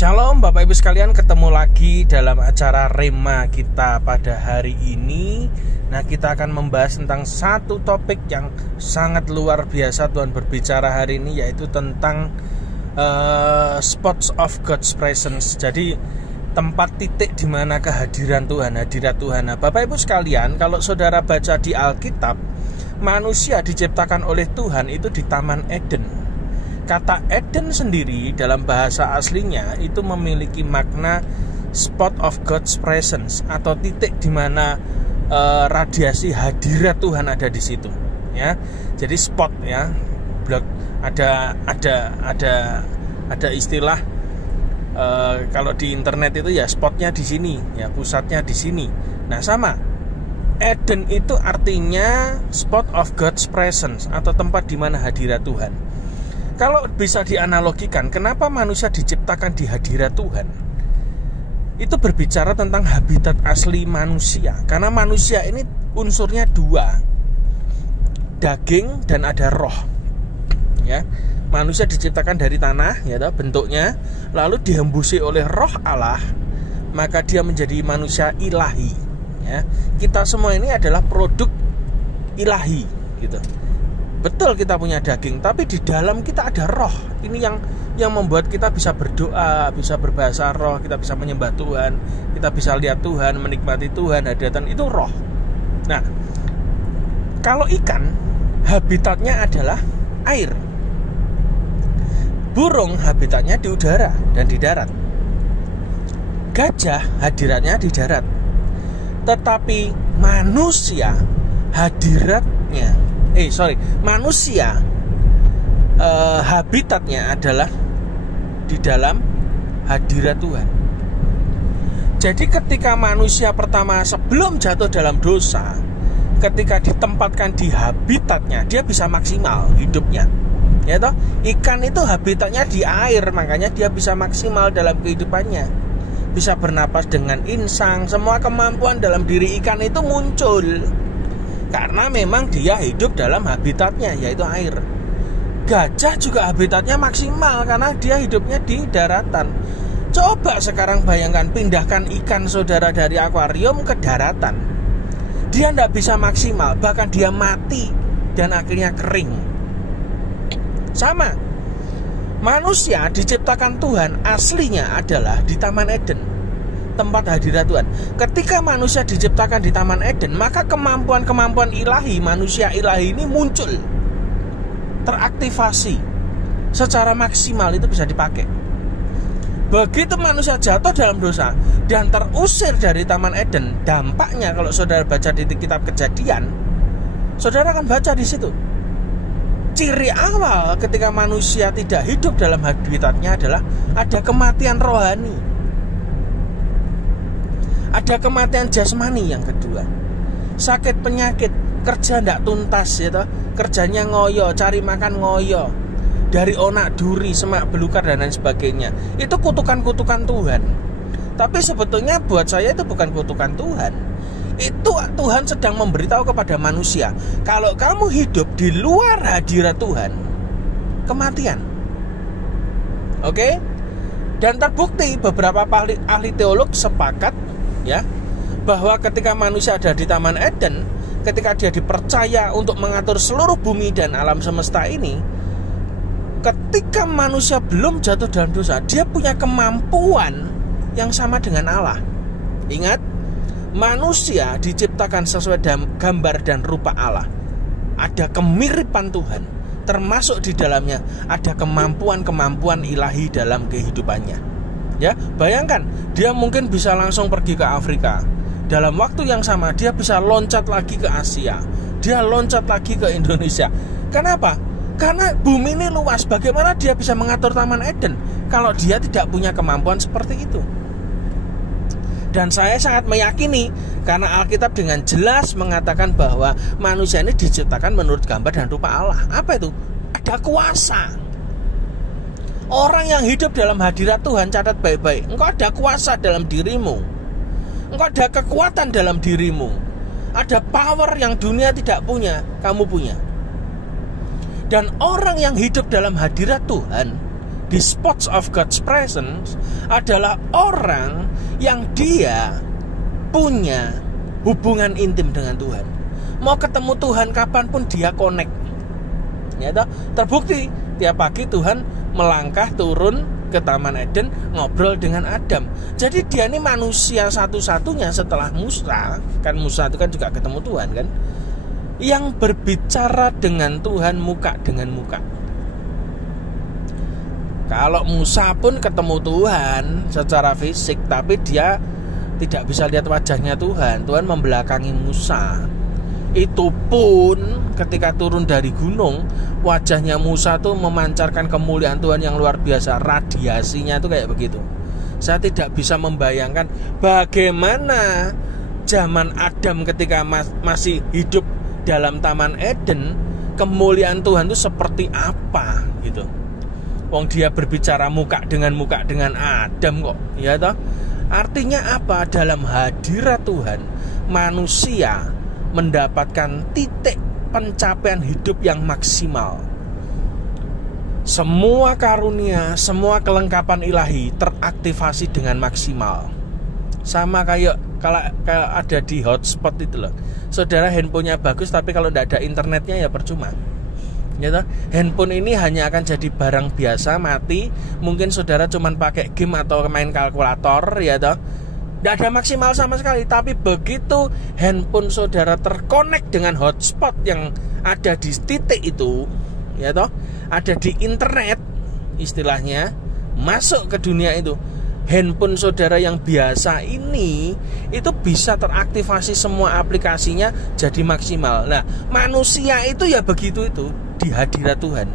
Shalom Bapak Ibu sekalian, ketemu lagi dalam acara Rema kita pada hari ini. Nah, kita akan membahas tentang satu topik yang sangat luar biasa Tuhan berbicara hari ini, yaitu tentang spots of God's presence. Jadi tempat titik di mana kehadiran Tuhan, hadirat Tuhan. Nah, Bapak Ibu sekalian, kalau saudara baca di Alkitab, manusia diciptakan oleh Tuhan itu di Taman Eden. Kata Eden sendiri dalam bahasa aslinya itu memiliki makna spot of God's presence, atau titik di mana radiasi hadirat Tuhan ada di situ, ya. Jadi spot, ya. Blok ada istilah kalau di internet itu ya spotnya di sini, ya, pusatnya di sini. Nah, sama. Eden itu artinya spot of God's presence, atau tempat di mana hadirat Tuhan. Kalau bisa dianalogikan, kenapa manusia diciptakan di hadirat Tuhan? Itu berbicara tentang habitat asli manusia. Karena manusia ini unsurnya dua, daging dan ada roh. Ya, manusia diciptakan dari tanah, ya, bentuknya, lalu dihembusi oleh roh Allah, maka dia menjadi manusia ilahi. Ya, kita semua ini adalah produk ilahi, gitu. Betul, kita punya daging, tapi di dalam kita ada roh. Ini yang membuat kita bisa berdoa, bisa berbahasa roh, kita bisa menyembah Tuhan, kita bisa lihat Tuhan, menikmati Tuhan, hadiratan itu roh. Nah, kalau ikan, habitatnya adalah air. Burung habitatnya di udara dan di darat. Gajah hadiratnya di darat. Tetapi manusia hadiratnya manusia habitatnya adalah di dalam hadirat Tuhan. Jadi ketika manusia pertama sebelum jatuh dalam dosa, ketika ditempatkan di habitatnya, dia bisa maksimal hidupnya, ya toh. Ikan itu habitatnya di air, makanya dia bisa maksimal dalam kehidupannya, bisa bernapas dengan insang. Semua kemampuan dalam diri ikan itu muncul karena memang dia hidup dalam habitatnya, yaitu air. Gajah juga habitatnya maksimal karena dia hidupnya di daratan. Coba sekarang bayangkan, pindahkan ikan saudara dari akuarium ke daratan. Dia tidak bisa maksimal, bahkan dia mati dan akhirnya kering. Sama, manusia diciptakan Tuhan aslinya adalah di Taman Eden, tempat hadirat Tuhan. Ketika manusia diciptakan di Taman Eden, maka kemampuan-kemampuan ilahi, manusia ilahi ini muncul, teraktivasi secara maksimal, itu bisa dipakai. Begitu manusia jatuh dalam dosa dan terusir dari Taman Eden, dampaknya kalau saudara baca di kitab Kejadian, saudara akan baca di situ. Ciri awal ketika manusia tidak hidup dalam habitatnya adalah ada kematian rohani, ada kematian jasmani. Yang kedua, sakit penyakit, kerja tidak tuntas, ya toh. Kerjanya ngoyo, cari makan ngoyo, dari onak duri, semak belukar dan lain sebagainya. Itu kutukan-kutukan Tuhan. Tapi sebetulnya buat saya itu bukan kutukan Tuhan. Itu Tuhan sedang memberitahu kepada manusia, kalau kamu hidup di luar hadirat Tuhan, kematian. Oke? Dan terbukti beberapa ahli teolog sepakat, ya, bahwa ketika manusia ada di Taman Eden, ketika dia dipercaya untuk mengatur seluruh bumi dan alam semesta ini, ketika manusia belum jatuh dalam dosa, dia punya kemampuan yang sama dengan Allah. Ingat, manusia diciptakan sesuai gambar dan rupa Allah. Ada kemiripan Tuhan, termasuk di dalamnya ada kemampuan-kemampuan ilahi dalam kehidupannya. Ya, bayangkan, dia mungkin bisa langsung pergi ke Afrika. Dalam waktu yang sama dia bisa loncat lagi ke Asia, dia loncat lagi ke Indonesia. Kenapa? Karena bumi ini luas. Bagaimana dia bisa mengatur Taman Eden kalau dia tidak punya kemampuan seperti itu? Dan saya sangat meyakini, karena Alkitab dengan jelas mengatakan bahwa manusia ini diciptakan menurut gambar dan rupa Allah. Apa itu? Ada kuasa. Orang yang hidup dalam hadirat Tuhan, catat baik-baik, engkau ada kuasa dalam dirimu, engkau ada kekuatan dalam dirimu, ada power yang dunia tidak punya, kamu punya. Dan orang yang hidup dalam hadirat Tuhan despots of God's presence adalah orang yang dia punya hubungan intim dengan Tuhan. Mau ketemu Tuhan kapanpun dia connect. Ya toh? Terbukti tiap pagi Tuhan melangkah turun ke Taman Eden ngobrol dengan Adam. Jadi dia ini manusia satu-satunya setelah Musa, kan Musa itu kan juga ketemu Tuhan kan, yang berbicara dengan Tuhan muka dengan muka. Kalau Musa pun ketemu Tuhan secara fisik, tapi dia tidak bisa lihat wajahnya Tuhan. Tuhan membelakangi Musa. Itu pun ketika turun dari gunung, wajahnya Musa tuh memancarkan kemuliaan Tuhan yang luar biasa. Radiasinya tuh kayak begitu. Saya tidak bisa membayangkan bagaimana zaman Adam ketika masih hidup dalam Taman Eden, kemuliaan Tuhan itu seperti apa gitu. Wong dia berbicara muka dengan Adam kok, ya toh? Artinya apa? Dalam hadirat Tuhan, manusia mendapatkan titik pencapaian hidup yang maksimal. Semua karunia, semua kelengkapan ilahi teraktivasi dengan maksimal. Sama kayak kalau ada di hotspot itu loh. Saudara handphonenya bagus, tapi kalau tidak ada internetnya ya percuma. Ya toh? Handphone ini hanya akan jadi barang biasa mati. Mungkin saudara cuman pakai game atau main kalkulator, ya toh. Tidak ada maksimal sama sekali. Tapi begitu handphone saudara terkonek dengan hotspot yang ada di titik itu, ya toh, ada di internet istilahnya, masuk ke dunia itu, handphone saudara yang biasa ini itu bisa teraktivasi semua aplikasinya jadi maksimal. Nah, manusia itu ya begitu itu di hadirat Tuhan.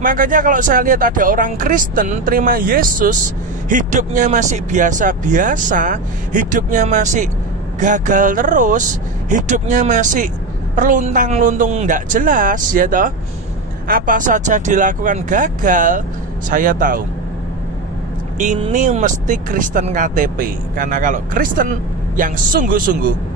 Makanya kalau saya lihat ada orang Kristen terima Yesus, hidupnya masih biasa-biasa, hidupnya masih gagal terus, hidupnya masih perluntang-luntung tidak jelas, ya toh. Apa saja dilakukan gagal, saya tahu ini mesti Kristen KTP. Karena kalau Kristen yang sungguh-sungguh,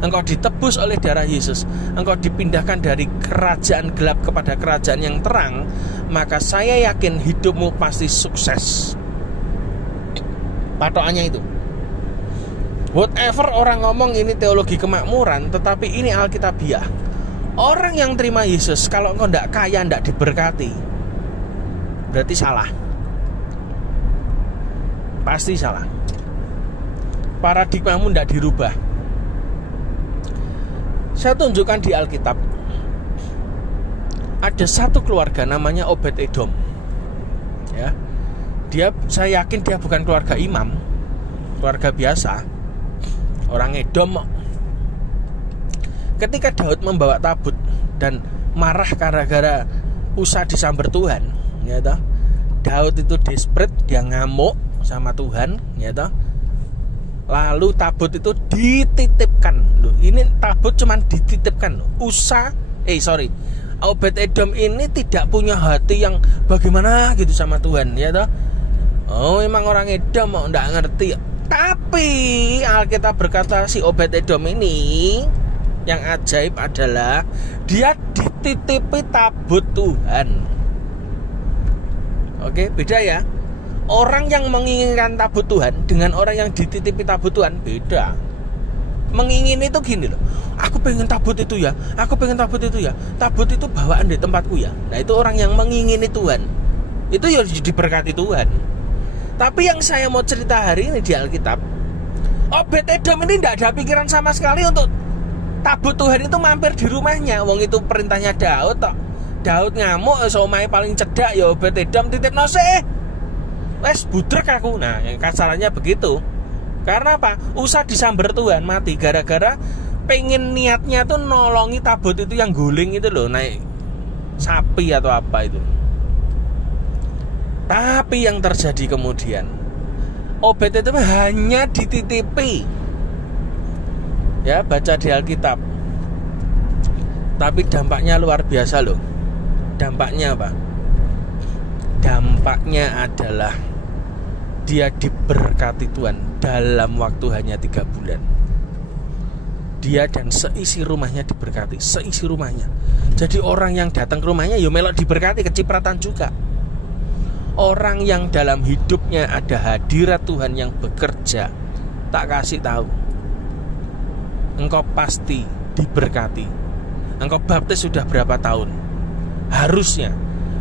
engkau ditebus oleh darah Yesus, engkau dipindahkan dari kerajaan gelap kepada kerajaan yang terang, maka saya yakin hidupmu pasti sukses. Patokannya itu. Whatever orang ngomong ini teologi kemakmuran, tetapi ini alkitabiah. Orang yang terima Yesus, kalau engkau tidak kaya, tidak diberkati, berarti salah. Pasti salah. Paradigmamu tidak dirubah. Saya tunjukkan di Alkitab. Ada satu keluarga namanya Obed-Edom. Ya. Saya yakin dia bukan keluarga imam, keluarga biasa, orang Edom. Ketika Daud membawa tabut dan marah gara-gara Usa disamber Tuhan, ya toh. Daud itu desperate, dia ngamuk sama Tuhan, ya toh. Lalu tabut itu dititipkan. Loh, ini tabut cuman dititipkan. Obed-Edom ini tidak punya hati yang bagaimana gitu sama Tuhan, ya toh. Oh, memang orang Edom mau enggak ngerti. Tapi Alkitab berkata si Obed-Edom ini yang ajaib adalah dia dititipi tabut Tuhan. Oke, beda ya. Orang yang menginginkan tabut Tuhan dengan orang yang dititipi tabut Tuhan beda. Mengingini itu gini loh, aku pengen tabut itu ya, aku pengen tabut itu ya, tabut itu bawaan di tempatku ya. Nah itu orang yang mengingini Tuhan, itu ya diberkati Tuhan. Tapi yang saya mau cerita hari ini di Alkitab, Obed-Edom ini tidak ada pikiran sama sekali untuk tabut Tuhan itu mampir di rumahnya. Wong itu perintahnya Daud toh. Daud ngamuk, somai paling cedak ya Obed-Edom titip nose. Wes budrek aku. Nah yang kasarannya begitu. Karena apa? Usa disamber Tuhan mati gara-gara pengen niatnya tuh nolongi tabut itu yang guling itu loh, naik sapi atau apa itu. Tapi yang terjadi kemudian, Obed itu hanya dititipi. Ya, baca di Alkitab. Tapi dampaknya luar biasa loh. Dampaknya apa? Dampaknya adalah dia diberkati Tuhan dalam waktu hanya 3 bulan. Dia dan seisi rumahnya diberkati, seisi rumahnya. Jadi orang yang datang ke rumahnya ya melok diberkati, kecipratan juga. Orang yang dalam hidupnya ada hadirat Tuhan yang bekerja, tak kasih tahu, engkau pasti diberkati. Engkau baptis sudah berapa tahun? Harusnya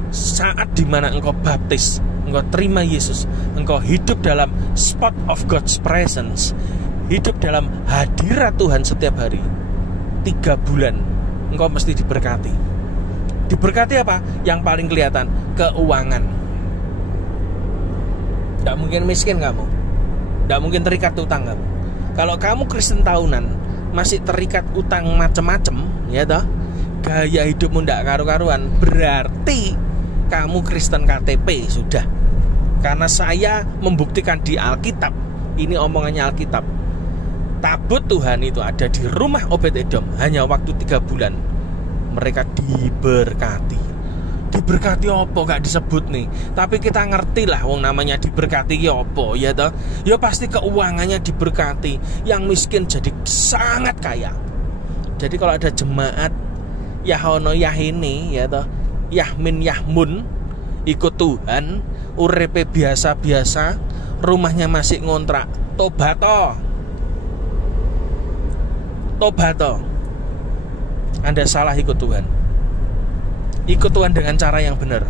saat dimana engkau baptis, engkau terima Yesus, engkau hidup dalam spot of God's presence, hidup dalam hadirat Tuhan setiap hari. 3 bulan engkau mesti diberkati. Diberkati apa? Yang paling kelihatan, keuangan. Tidak mungkin miskin kamu, tidak mungkin terikat utang kamu. Kalau kamu Kristen tahunan masih terikat utang macem-macem, ya toh, gaya hidupmu tidak karu-karuan, berarti kamu Kristen KTP sudah. Karena saya membuktikan di Alkitab, ini omongannya Alkitab, tabut Tuhan itu ada di rumah Obed-Edom hanya waktu 3 bulan. Mereka diberkati. Diberkati apa gak disebut nih, tapi kita ngerti lah wong namanya diberkati ya apa, ya toh. Ya pasti keuangannya diberkati. Yang miskin jadi sangat kaya. Jadi kalau ada jemaat Yahono Yahini, ya toh, Yahmin Yahmun, ikut Tuhan, urepe biasa-biasa, rumahnya masih ngontrak, tobato. Anda salah ikut Tuhan. Ikut Tuhan dengan cara yang benar.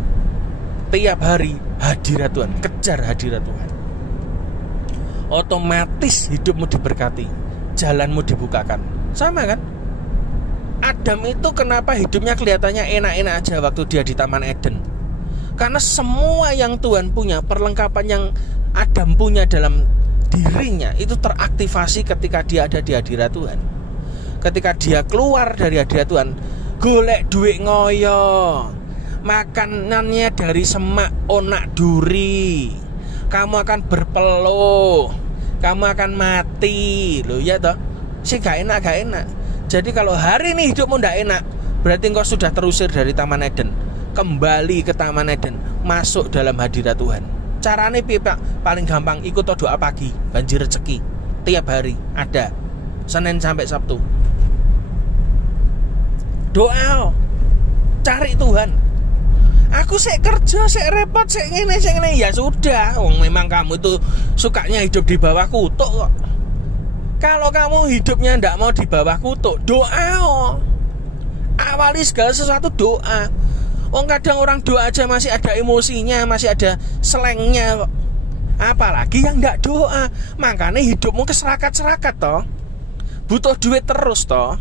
Tiap hari hadirat Tuhan, kejar hadirat Tuhan. Otomatis hidupmu diberkati, jalanmu dibukakan. Sama kan? Adam itu kenapa hidupnya kelihatannya enak-enak aja waktu dia di Taman Eden? Karena semua yang Tuhan punya, perlengkapan yang Adam punya dalam dirinya itu teraktivasi ketika dia ada di hadirat Tuhan. Ketika dia keluar dari hadirat Tuhan, golek duit ngoyo, makanannya dari semak onak duri, kamu akan berpeluh, kamu akan mati, loh ya toh. Sih gak enak. Jadi kalau hari ini hidupmu ndak enak, berarti engkau sudah terusir dari Taman Eden. Kembali ke Taman Eden, masuk dalam hadirat Tuhan. Caranya Pak, paling gampang ikut doa pagi, banjir rezeki. Tiap hari ada, Senin sampai Sabtu. Doa, cari Tuhan. Aku sek kerja, sek repot, sek ngene. Ya sudah, memang kamu itu sukanya hidup di bawah kutuk kok. Kalau kamu hidupnya ndak mau di bawah kutuk, doa. Awali segala sesuatu doa. Kadang orang doa aja masih ada emosinya, masih ada slangnya kok. Apalagi yang ndak doa. Makanya hidupmu keserakat-serakat toh. Butuh duit terus toh.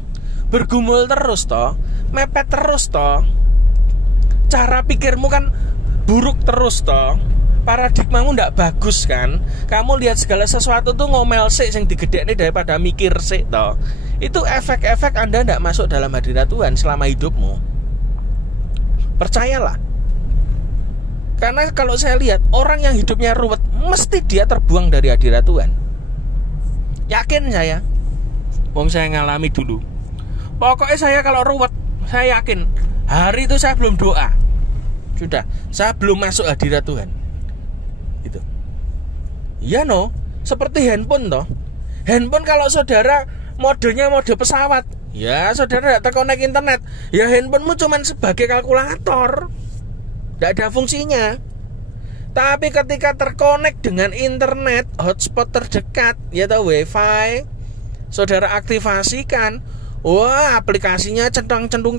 Bergumul terus toh, mepet terus toh. Cara pikirmu kan buruk terus toh. Paradigmamu ndak bagus kan. Kamu lihat segala sesuatu tuh ngomel sik sing digedekne daripada mikir sik toh. Itu efek-efek Anda ndak masuk dalam hadirat Tuhan selama hidupmu. Percayalah. Karena kalau saya lihat orang yang hidupnya ruwet, mesti dia terbuang dari hadirat Tuhan. Yakin saya. Wong saya ngalami dulu. Pokoknya saya kalau ruwet, saya yakin hari itu saya belum doa. Sudah, saya belum masuk hadirat Tuhan. Gitu. Iya no, seperti handphone toh. Handphone kalau saudara modenya mode pesawat, ya saudara tidak terkonek internet, ya handphonemu cuma sebagai kalkulator, tidak ada fungsinya. Tapi ketika terkonek dengan internet, hotspot terdekat, ya tahu wifi, saudara aktifasikan. Wah, aplikasinya centang cendung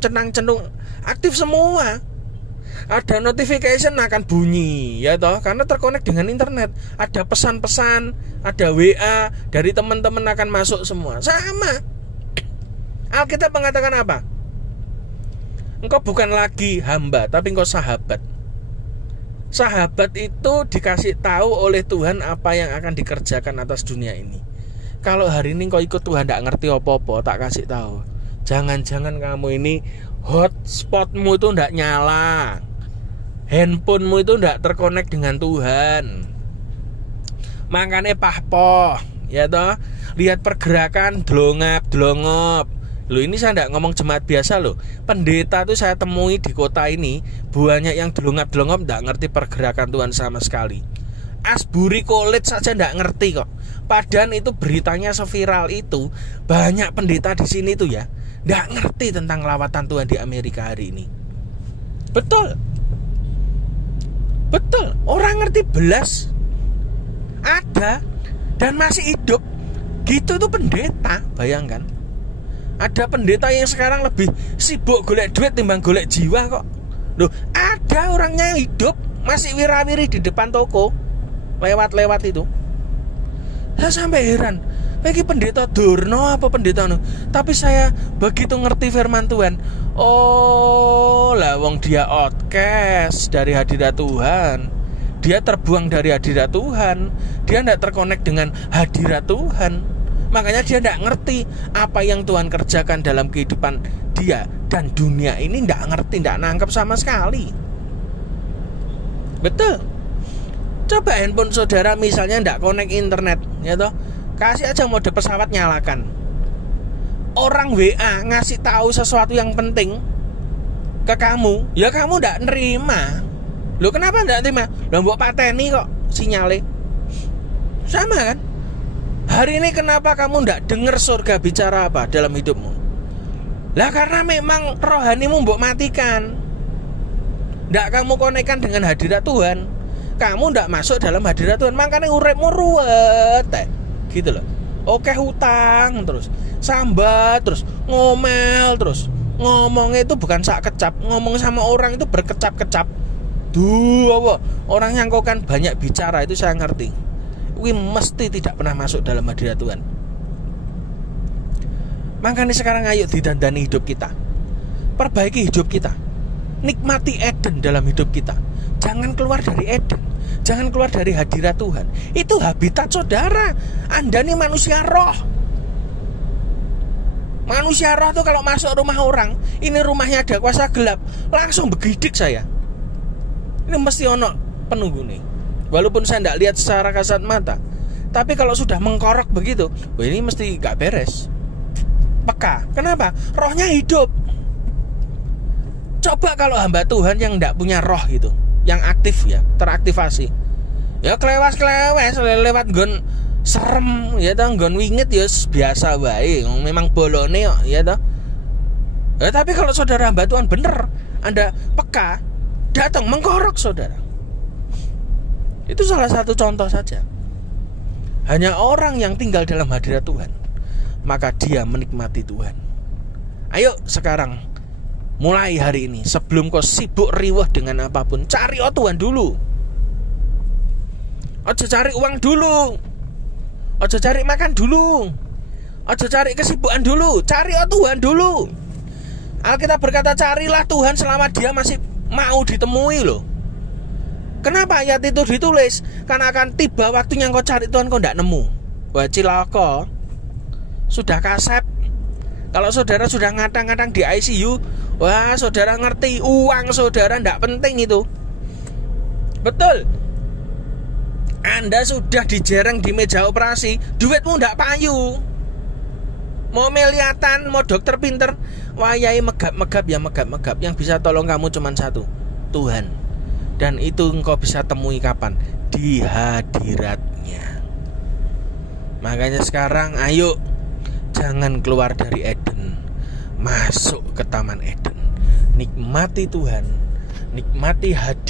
aktif semua. Ada notification akan bunyi, ya toh, karena terkonek dengan internet. Ada pesan-pesan, ada WA dari teman-teman akan masuk semua. Sama. Alkitab mengatakan apa? Engkau bukan lagi hamba, tapi engkau sahabat. Sahabat itu dikasih tahu oleh Tuhan apa yang akan dikerjakan atas dunia ini. Kalau hari ini kau ikut Tuhan tidak ngerti apa-apa, tak kasih tahu. Jangan-jangan kamu ini hotspotmu itu tidak nyala, handphonemu itu tidak terkonek dengan Tuhan. Makanya pahpoh, ya toh, lihat pergerakan delongap. Loh, ini saya tidak ngomong jemaat biasa loh. Pendeta tuh saya temui di kota ini banyak yang delongap tidak ngerti pergerakan Tuhan sama sekali. Asbury College saja tidak ngerti kok. Padahal itu beritanya seviral itu. Banyak pendeta di sini tuh ya tidak ngerti tentang lawatan Tuhan di Amerika hari ini. Betul. Betul, orang ngerti belas ada dan masih hidup. Gitu tuh pendeta, bayangkan. Ada pendeta yang sekarang lebih sibuk golek duit timbang golek jiwa kok. Loh, ada orangnya yang hidup masih wirawiri di depan toko, lewat-lewat itu. Saya sampai heran, ini pendeta Durno apa pendeta no? Tapi saya begitu ngerti firman Tuhan. Oh, lah wong dia outcast dari hadirat Tuhan. Dia terbuang dari hadirat Tuhan. Dia tidak terkonek dengan hadirat Tuhan. Makanya dia tidak ngerti apa yang Tuhan kerjakan dalam kehidupan dia. Dan dunia ini tidak ngerti, tidak nangkep sama sekali. Betul. Coba handphone saudara misalnya tidak connect internet, ya toh, kasih aja mode pesawat nyalakan. Orang WA ngasih tahu sesuatu yang penting ke kamu, ya kamu tidak nerima. Loh, kenapa tidak nerima? Loh, mbok pateni kok sinyale. Sama kan? Hari ini kenapa kamu tidak dengar surga bicara apa dalam hidupmu? Lah karena memang rohanimu mbok matikan. Tidak kamu konekkan dengan hadirat Tuhan. Kamu tidak masuk dalam hadirat Tuhan. Makanya uripmu ruwet gitu loh. Oke, hutang terus, sambat terus, ngomel terus. Ngomongnya itu bukan sak kecap. Ngomong sama orang itu berkecap-kecap. Duh, apa? Orang yang kau kan banyak bicara itu saya ngerti. Wih, mesti tidak pernah masuk dalam hadirat Tuhan. Makanya sekarang ayo didandani hidup kita. Perbaiki hidup kita. Nikmati Eden dalam hidup kita. Jangan keluar dari Eden. Jangan keluar dari hadirat Tuhan. Itu habitat saudara. Anda nih manusia roh. Manusia roh tuh kalau masuk rumah orang, ini rumahnya ada kuasa gelap, langsung begidik saya. Ini mesti ono penunggu nih. Walaupun saya tidak lihat secara kasat mata, tapi kalau sudah mengkorok begitu, ini mesti gak beres. Peka. Kenapa? Rohnya hidup. Coba kalau hamba Tuhan yang tidak punya roh itu, yang aktif ya, teraktivasi, ya kelewas-kelewas lewat gon serem ya toh, gon wingit ya biasa wae, memang bolone kok ya toh. Ya, tapi kalau saudara hamba Tuhan bener, Anda peka, datang mengkorok saudara. Itu salah satu contoh saja. Hanya orang yang tinggal dalam hadirat Tuhan, maka dia menikmati Tuhan. Ayo sekarang, mulai hari ini, sebelum kau sibuk riwah dengan apapun, cari Tuhan dulu. Ojo cari uang dulu, ojo cari makan dulu, ojo cari kesibukan dulu, cari Tuhan dulu. Alkitab berkata carilah Tuhan selama dia masih mau ditemui loh. Kenapa ayat itu ditulis? Karena akan tiba waktunya kau cari Tuhan kau tidak nemu. Wah, cilaka, sudah kasep. Kalau saudara sudah ngadang-ngadang di ICU, wah saudara ngerti uang saudara tidak penting itu. Betul. Anda sudah dijereng di meja operasi, duitmu tidak payu. Mau melihatan, mau dokter pinter, wayai megap-megap ya megap-megap. Yang bisa tolong kamu cuma satu, Tuhan. Dan itu engkau bisa temui kapan? Di hadiratnya. Makanya sekarang ayo, jangan keluar dari Eden, masuk ke Taman Eden. Nikmati Tuhan, nikmati hadirat.